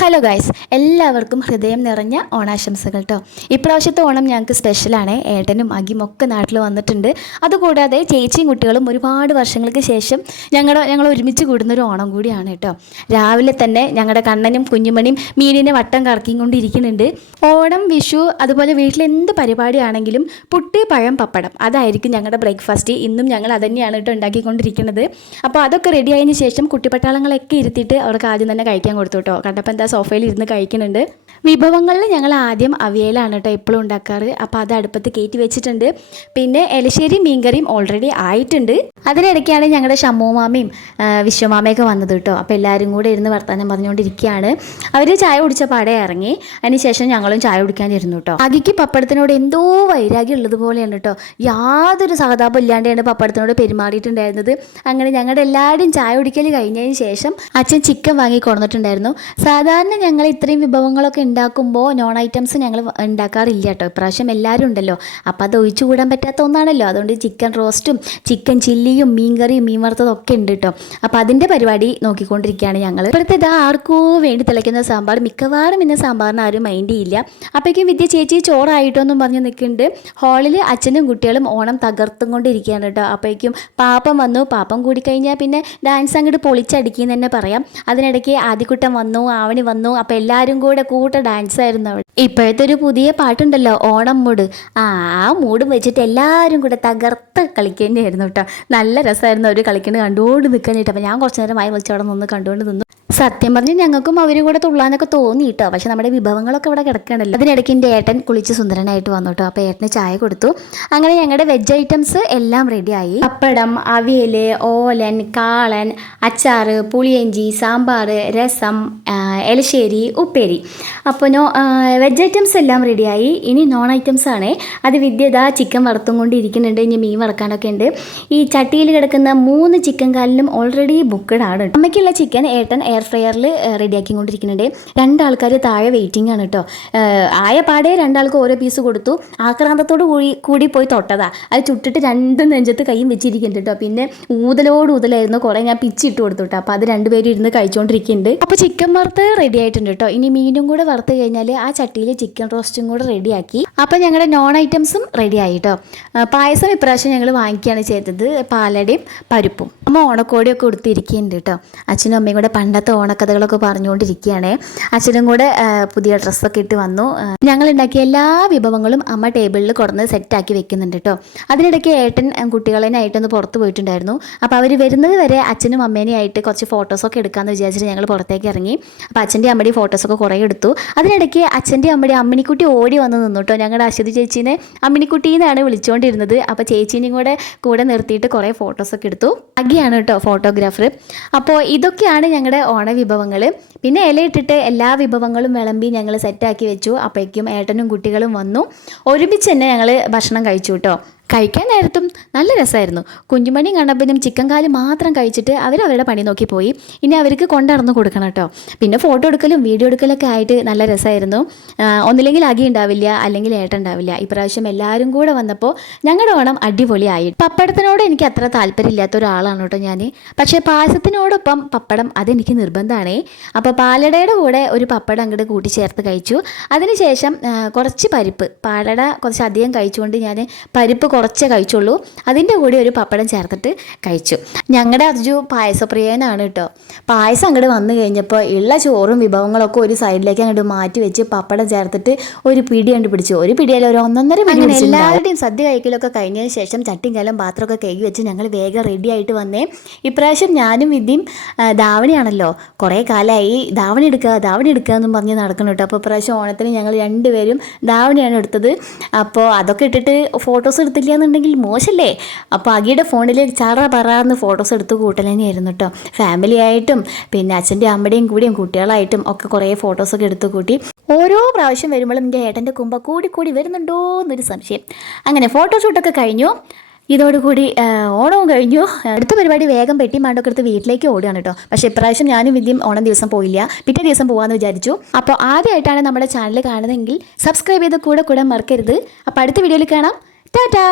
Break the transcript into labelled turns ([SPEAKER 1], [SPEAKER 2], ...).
[SPEAKER 1] Hello guys എല്ലാവർക്കും ഹൃദയം നിറഞ്ഞ ഓണാശംസകൾ കേട്ടോ ഇപ്രാവശ്യത്തെ ഓണം ഞങ്ങൾക്ക് സ്പെഷ്യലാണ് ഏട്ടനും അഗിയും ഒക്കെ നാട്ടിൽ വന്നിട്ടുണ്ട്. അതുകൂടാതെ ചേച്ചിയും കുട്ടികളും ഒരുപാട് വർഷങ്ങൾക്ക് ശേഷം ഞങ്ങളുടെ ഞങ്ങൾ ഒരുമിച്ച് കൂടുന്നൊരു ഓണം കൂടിയാണ് കേട്ടോ രാവിലെ തന്നെ ഞങ്ങളുടെ കണ്ണനും കുഞ്ഞുമണിയും മീനിനെ വട്ടം കറക്കിയും കൊണ്ടിരിക്കുന്നുണ്ട് ഓണം വിഷു അതുപോലെ വീട്ടിൽ എന്ത് പരിപാടിയാണെങ്കിലും പുട്ട് പഴം പപ്പടം അതായിരിക്കും ഞങ്ങളുടെ ബ്രേക്ക്ഫാസ്റ്റ് ഇന്നും ഞങ്ങൾ അതന്നെയാണ് കേട്ടോ ഉണ്ടാക്കിക്കൊണ്ടിരിക്കുന്നത്. അപ്പോൾ അതൊക്കെ റെഡി ആയതിനു ശേഷം കുട്ടിപ്പട്ടാളങ്ങളൊക്കെ ഇരുത്തിയിട്ട് അവർക്ക് ആദ്യം തന്നെ കഴിക്കാൻ കൊടുത്തു കേട്ടോ കണ്ടപ്പോൾ എന്താ സോഫയിൽ ഇരുന്ന് കഴിക്കുന്നുണ്ട്. വിഭവങ്ങളിൽ ഞങ്ങൾ ആദ്യം അവിയലാണ് കേട്ടോ എപ്പോഴും ഉണ്ടാക്കാറ്. അപ്പോൾ അത് അടുപ്പത്ത് കയറ്റി വെച്ചിട്ടുണ്ട്. പിന്നെ എലശ്ശേരി മീൻകറിയും ഓൾറെഡി ആയിട്ടുണ്ട്. അതിനിടയ്ക്കാണ് ഞങ്ങളുടെ ഷമ്മുമാമയും വിശ്വമാമയൊക്കെ വന്നത് കേട്ടോ അപ്പോൾ എല്ലാവരും കൂടെ ഇരുന്ന് വർത്തമാനം പറഞ്ഞുകൊണ്ടിരിക്കുകയാണ് അവർ ചായ കുടിച്ച പാടെ ഇറങ്ങി. അതിനുശേഷം ഞങ്ങളും ചായ കുടിക്കാനിരുന്നു കേട്ടോ അകിക്ക് പപ്പടത്തിനോട് എന്തോ വൈരാഗ്യം ഉള്ളതുപോലെയാണ് കേട്ടോ യാതൊരു സഹതാപം ഇല്ലാണ്ടാണ് പപ്പടത്തിനോട് പെരുമാറിയിട്ടുണ്ടായിരുന്നത്. അങ്ങനെ ഞങ്ങളുടെ എല്ലാവരുടെയും ചായ കുടിക്കൽ കഴിഞ്ഞതിന് ശേഷം അച്ഛൻ ചിക്കൻ വാങ്ങി കൊണ്ടുവന്നിട്ടുണ്ടായിരുന്നു. സാധാരണ ഞങ്ങൾ ഇത്രയും വിഭവങ്ങളൊക്കെ ഉണ്ടാക്കുമ്പോൾ നോൺ ഐറ്റംസ് ഞങ്ങൾ ഉണ്ടാക്കാറില്ല കേട്ടോ. ഇപ്രാവശ്യം എല്ലാവരും ഉണ്ടല്ലോ. അപ്പോൾ അത് ഒഴിച്ചു കൂടാൻ പറ്റാത്ത ഒന്നാണല്ലോ. അതുകൊണ്ട് ചിക്കൻ റോസ്റ്റും ചിക്കൻ ചില്ലിയും മീൻ കറിയും മീൻ വറുത്തതും ഒക്കെ ഉണ്ട് കേട്ടോ. അപ്പോൾ അതിന്റെ പരിപാടി നോക്കിക്കൊണ്ടിരിക്കുകയാണ് ഞങ്ങൾ ഇപ്പോഴത്തെ ഇത് ആർക്കോ വേണ്ടി തിളയ്ക്കുന്ന സാമ്പാർ. മിക്കവാറും ഇന്ന് സാമ്പാറിന് ആരും മൈൻഡ് ചെയ്യില്ല. അപ്പോഴേക്കും വിദ്യ ചേച്ചി ചോറായിട്ടോ എന്നും പറഞ്ഞ് നിൽക്കുന്നുണ്ട്. ഹാളിൽ അച്ഛനും കുട്ടികളും ഓണം തകർത്തും കൊണ്ടിരിക്കുകയാണ് കേട്ടോ. അപ്പോഴേക്കും പാപ്പം വന്നു. പാപ്പം കൂടി കഴിഞ്ഞാൽ പിന്നെ ഡാൻസ് അങ്ങോട്ട് പൊളിച്ചടിക്കും തന്നെ പറയാം. അതിനിടയ്ക്ക് ആദ്യക്കുട്ടം വന്നു ആവണി വന്നു. അപ്പോൾ എല്ലാവരും കൂടെ കൂട്ട ഡാൻസ് ആയിരുന്നു അവിടെ. ഇപ്പോഴത്തെ ഒരു പുതിയ പാട്ടുണ്ടല്ലോ ഓണം മൂട്. ആ ആ മൂടും വെച്ചിട്ട് എല്ലാവരും കൂടെ തകർത്ത് കളിക്കുന്നതായിരുന്നു കേട്ടോ. നല്ല രസമായിരുന്നു അവർ കളിക്കുന്നത് കണ്ടുകൊണ്ട് നിൽക്കാനായിട്ട്. അപ്പോൾ ഞാൻ കുറച്ച് നേരം വായി വലിച്ച് അവിടെ നിന്ന് കണ്ടുകൊണ്ട് നിന്നു. സത്യം പറഞ്ഞ് ഞങ്ങൾക്കും അവരും കൂടെ തുള്ളാനൊക്കെ തോന്നി കേട്ടോ പക്ഷെ നമ്മുടെ വിഭവങ്ങളൊക്കെ ഇവിടെ കിടക്കണല്ലോ അതിനിടയ്ക്ക് എന്റെ ഏട്ടൻ കുളിച്ച് സുന്ദരനായിട്ട് വന്നു കേട്ടോ. അപ്പോൾ ഏട്ടന് ചായ കൊടുത്തു. അങ്ങനെ ഞങ്ങളുടെ വെജ് ഐറ്റംസ് എല്ലാം റെഡിയായി പപ്പടം അവിയൽ ഓലൻ കാളൻ അച്ചാറ് പുളിയഞ്ചി സാമ്പാർ രസം എലശ്ശേരി ഉപ്പേരി. അപ്പോൾ നോ വെജ് ഐറ്റംസ് എല്ലാം റെഡിയായി ഇനി നോൺ ഐറ്റംസ് ആണ്. അത് വിദ്യത ചിക്കൻ വറുത്തും കൊണ്ടിരിക്കുന്നുണ്ട്. ഇനി മീൻ വറക്കാനൊക്കെ ഉണ്ട്. ഈ ചട്ടിയിൽ കിടക്കുന്ന മൂന്ന് ചിക്കൻ കാലിലും ഓൾറെഡി ബുക്കഡ് ആണ്. അമ്മയ്ക്കുള്ള ചിക്കൻ ഏട്ടൻ എയർ ഫ്രയറിൽ റെഡിയാക്കി കൊണ്ടിരിക്കുന്നുണ്ട് രണ്ടാൾക്കാർ താഴെ വെയിറ്റിംഗ് ആണ് കേട്ടോ ആയ പാടെ രണ്ടാൾക്ക് ഓരോ പീസ് കൊടുത്തു. ആക്രാന്തത്തോട് കൂടി കൂടി പോയി തൊട്ടതാ. അത് ചുട്ടിട്ട് രണ്ടും നെഞ്ചത്ത് കൈയും വെച്ചിരിക്കുന്നുണ്ട് കേട്ടോ പിന്നെ ഊതലോട് ഊതലായിരുന്നു. കുറേ ഞാൻ പിച്ചിട്ട് കൊടുത്തു കേട്ടോ അപ്പോൾ അത് രണ്ടുപേരും ഇരുന്ന് കഴിച്ചുകൊണ്ടിരിക്കുന്നുണ്ട് അപ്പോൾ ചിക്കൻ വറുത്ത് റെഡി ആയിട്ടുണ്ട് കേട്ടോ ഇനി മീനും കൂടെ വറുത്ത് കഴിഞ്ഞാൽ ആ ചട്ടിയിൽ ചിക്കൻ റോസ്റ്റും കൂടെ റെഡിയാക്കി. അപ്പോൾ ഞങ്ങളുടെ നോൺ ഐറ്റംസും റെഡി ആയി കേട്ടോ പായസം ഇപ്രാവശ്യം ഞങ്ങൾ വാങ്ങിക്കുകയാണ് ചെയ്തത് പാലടയും പരിപ്പും. അമ്മ ഓണക്കോടിയൊക്കെ കൊടുത്തിരിക്കുന്നുണ്ട് കേട്ടോ അച്ഛനും അമ്മയും കൂടെ പണ്ടത്തെ ഓണക്കഥകളൊക്കെ പറഞ്ഞുകൊണ്ടിരിക്കുകയാണ്. അച്ഛനും കൂടെ പുതിയ ഡ്രസ്സൊക്കെ ഇട്ട് വന്നു. ഞങ്ങൾ ഉണ്ടാക്കിയ എല്ലാ വിഭവങ്ങളും അമ്മ ടേബിളിൽ കുറഞ്ഞ് സെറ്റാക്കി വെക്കുന്നുണ്ട് കേട്ടോ. അതിനിടയ്ക്ക് ഏട്ടൻ കുട്ടികളേനായിട്ടൊന്ന് പുറത്ത് പോയിട്ടുണ്ടായിരുന്നു. അപ്പോൾ അവർ വരുന്നത് വരെ അച്ഛനും അമ്മേനെ ആയിട്ട് കുറച്ച് ഫോട്ടോസൊക്കെ എടുക്കാമെന്ന് വിചാരിച്ചിട്ട് ഞങ്ങൾ പുറത്തേക്ക് ഇറങ്ങി. അപ്പോൾ അച്ഛന്റെ അമ്മയുടെ ഫോട്ടോസൊക്കെ കുറേ എടുത്തു. അതിനിടയ്ക്ക് അച്ഛന്റെ അമ്മയുടെ അമ്മിനിക്കുട്ടി ഓടി വന്ന് നിന്നു കേട്ടോ. ഞങ്ങളുടെ അശ്വതി ചേച്ചീനെ അമ്മിനിക്കുട്ടി എന്നാണ് വിളിച്ചുകൊണ്ടിരുന്നത് അപ്പോൾ ചേച്ചീനെയും കൂടെ കൂടെ നിർത്തിയിട്ട് കുറേ ഫോട്ടോസൊക്കെ എടുത്തു. അഗിയാണ് കേട്ടോ ഫോട്ടോഗ്രാഫർ. അപ്പോൾ ഇതൊക്കെയാണ് ഞങ്ങളുടെ ഓണവിഭവങ്ങൾ പിന്നെ ഇലയിട്ടിട്ട് എല്ലാ വിഭവങ്ങളും വിളമ്പി ഞങ്ങൾ സെറ്റാക്കി വെച്ചു. അപ്പോഴേക്കും ഏട്ടനും കുട്ടികളും വന്നു. ഒരുമിച്ച് തന്നെ ഞങ്ങൾ ഭക്ഷണം കഴിച്ചു കേട്ടോ കഴിക്കാൻ നേരത്തും നല്ല രസമായിരുന്നു. കുഞ്ഞുമണിയും കണ്ണപ്പനും ചിക്കൻ കാൽ മാത്രം കഴിച്ചിട്ട് അവർ അവരുടെ പണി നോക്കി പോയി. ഇനി അവർക്ക് കൊണ്ടുനടന്ന് കൊടുക്കണം കേട്ടോ. പിന്നെ ഫോട്ടോ എടുക്കലും വീഡിയോ എടുക്കലൊക്കെ ആയിട്ട് നല്ല രസമായിരുന്നു. ഒന്നില്ലെങ്കിൽ അകി ഉണ്ടാവില്ല അല്ലെങ്കിൽ ഏട്ട ഉണ്ടാവില്ല. ഇപ്രാവശ്യം എല്ലാവരും കൂടെ വന്നപ്പോൾ ഞങ്ങളുടെ ഓണം അടിപൊളിയായി. പപ്പടത്തിനോട് എനിക്ക് അത്ര താല്പര്യമില്ലാത്ത ഒരാളാണ് കേട്ടോ ഞാൻ പക്ഷേ പായസത്തിനോടൊപ്പം പപ്പടം അതെനിക്ക് നിർബന്ധമാണേ. അപ്പോൾ പാലടയുടെ കൂടെ ഒരു പപ്പടം അങ്ങോട്ട് കൂട്ടിച്ചേർത്ത് കഴിച്ചു. അതിനുശേഷം കുറച്ച് പരിപ്പ്. പാലട കുറച്ച് അധികം കഴിച്ചുകൊണ്ട് ഞാൻ പരിപ്പ് കുറച്ചേ കഴിച്ചുള്ളൂ. അതിന്റെ കൂടെ ഒരു പപ്പടം ചേർത്തിട്ട് കഴിച്ചു. ഞങ്ങളുടെ അർജു പായസപ്രിയനാണ് കേട്ടോ പായസം അങ്ങോട്ട് വന്നു കഴിഞ്ഞപ്പോൾ ഉള്ള ചോറും വിഭവങ്ങളൊക്കെ ഒരു സൈഡിലേക്ക് അങ്ങോട്ട് മാറ്റി വെച്ച് പപ്പടം ചേർത്തിട്ട് ഒരു പിടി കണ്ട് പിടിച്ചു. ഒരു പിടിയല്ല ഒരു ഒന്നൊന്നര പിടി എല്ലാവരുടെയും സദ്യ കഴിക്കലൊക്കെ കഴിഞ്ഞതിന് ശേഷം ചട്ടിയും കലം പാത്രമൊക്കെ കഴുകി വെച്ച് ഞങ്ങൾ വേഗം റെഡി ആയിട്ട് വന്നേ. ഇപ്രാവശ്യം ഞാനും വിദ്യയും ധാവണിയാണല്ലോ. കുറേ കാലമായി ധാവണി എടുക്കുക ധാവണി എടുക്കുക എന്നും പറഞ്ഞ് നടക്കണം കേട്ടോ അപ്പോൾ ഇപ്രാവശ്യം ഓണത്തിന് ഞങ്ങൾ രണ്ടുപേരും ധാവണിയാണ് എടുത്തത്. അപ്പോൾ അതൊക്കെ ഇട്ടിട്ട് ഫോട്ടോസ് എടുത്തില്ല? എന്നുണ്ടെങ്കിൽ മോശമല്ലേ അപ്പോൾ അകിയുടെ ഫോണിൽ ചറ പറന്ന് ഫോട്ടോസ് എടുത്ത് കൂട്ടൽ കേട്ടോ ഫാമിലി ആയിട്ടും പിന്നെ അച്ഛന്റെയും അമ്മയുടെയും കൂടിയും കുട്ടികളായിട്ടും ഒക്കെ കുറേ ഫോട്ടോസൊക്കെ എടുത്ത് കൂട്ടി. ഓരോ പ്രാവശ്യം വരുമ്പോഴും എന്റെ ഏട്ടന്റെ കുമ്പ കൂടി കൂടി വരുന്നുണ്ടോ എന്നൊരു സംശയം. അങ്ങനെ ഫോട്ടോഷൂട്ടൊക്കെ കഴിഞ്ഞു. ഇതോടുകൂടി ഓണവും കഴിഞ്ഞു. അടുത്ത പരിപാടി വേഗം പെട്ടി മാണ്ടൊക്കെ എടുത്ത് വീട്ടിലേക്ക് ഓടുകയാണ് കേട്ടോ പക്ഷേ ഇപ്രാവശ്യം ഞാനും വിദ്യം ഓണം ദിവസം പോയില്ല. പിറ്റേ ദിവസം പോകാമെന്ന് വിചാരിച്ചു. അപ്പോൾ ആദ്യമായിട്ടാണ് നമ്മുടെ ചാനൽ കാണുന്നതെങ്കിൽ സബ്സ്ക്രൈബ് ചെയ്ത് കൂടെ കൂടെ മറക്കരുത്. അപ്പോൾ അടുത്ത വീഡിയോയിൽ കാണാം. ടാറ്റാ!